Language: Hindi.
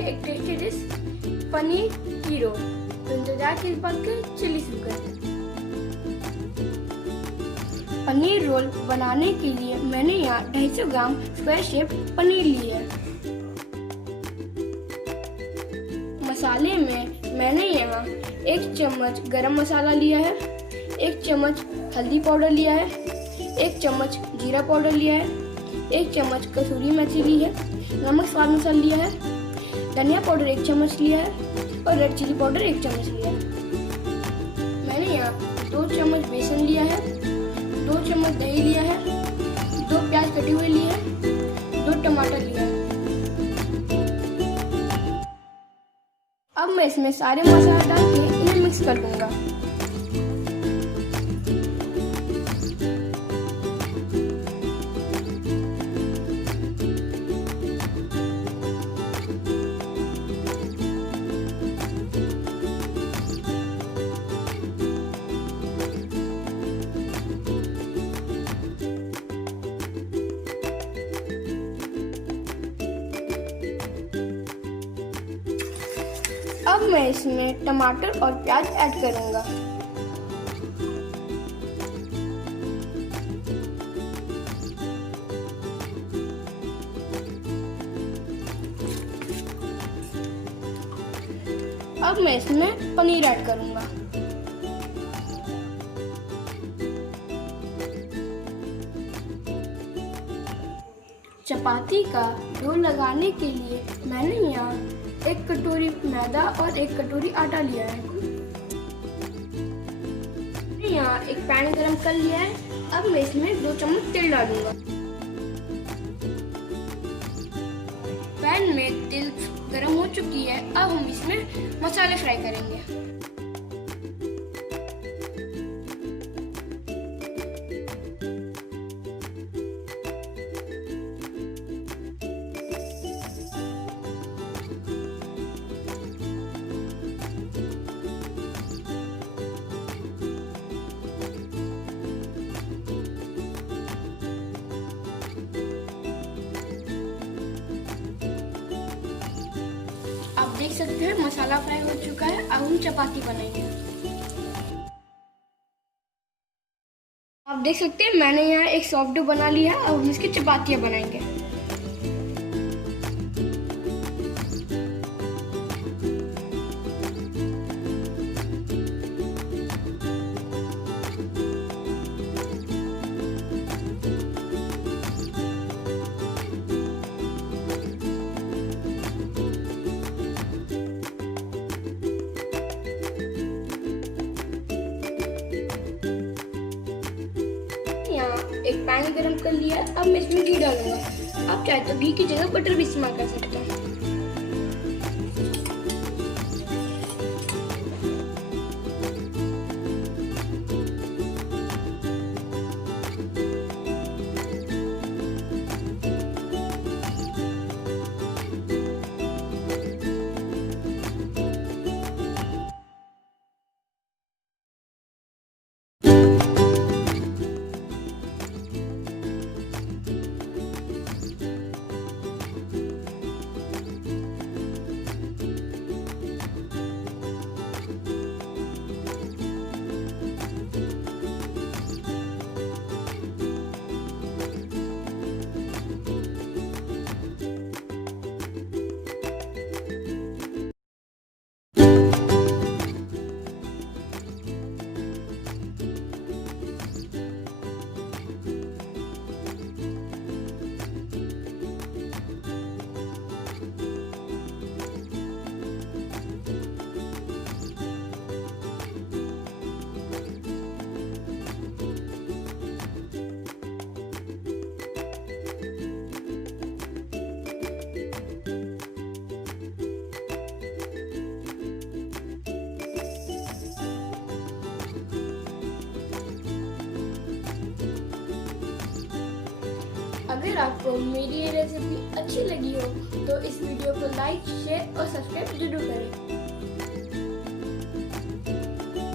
एक टेस्टी डिश पनीर की रोल। तो इंतजार के इस बात के चलिए शुरू करते हैं। पनीर रोल बनाने के लिए मैंने यहाँ 250 ग्राम स्क्वायर शेप पनीर ली है। मसाले में मैंने यहाँ 1 चम्मच गरम मसाला लिया है, 1 चम्मच हल्दी पाउडर लिया है, 1 चम्मच जीरा पाउडर लिया है, 1 चम्मच कसूरी मेथी ली है, नमक स्वाद अनुसार लिया है, धनिया पाउडर 1 चम्मच लिया है और रेड चिली पाउडर 1 चम्मच लिया है। मैंने यहाँ 2 चम्मच बेसन लिया है, 2 चम्मच दही लिया है, 2 प्याज कटे हुए लिए हैं, 2 टमाटर लिया है। अब मैं इसमें सारे मसाले डाल के इन्हें मिक्स कर दूंगा। अब मैं इसमें टमाटर और प्याज ऐड करूंगा। अब मैं इसमें पनीर ऐड करूंगा। चपाती का डो लगाने के लिए मैंने यहाँ 1 कटोरी मैदा और 1 कटोरी आटा लिया है। यहाँ एक पैन गरम कर लिया है। अब मैं इसमें 2 चम्मच तेल डालूंगा। पैन में तेल गरम हो चुकी है। अब हम इसमें मसाले फ्राई करेंगे। आप देख सकते हैं मसाला फ्राई हो चुका है। अब हम चपाती बनाएंगे। आप देख सकते हैं मैंने यहाँ एक सॉफ्ट डो बना लिया है। अब हम इसकी चपातियाँ बनाएंगे। एक पैन गरम कर लिया। अब मैं इसमें घी डालूंगा। आप चाहे तो घी की जगह बटर भी इस्तेमाल कर सकते हैं। अगर आपको मेरी ये रेसिपी अच्छी लगी हो तो इस वीडियो को लाइक, शेयर और सब्सक्राइब जरूर करें।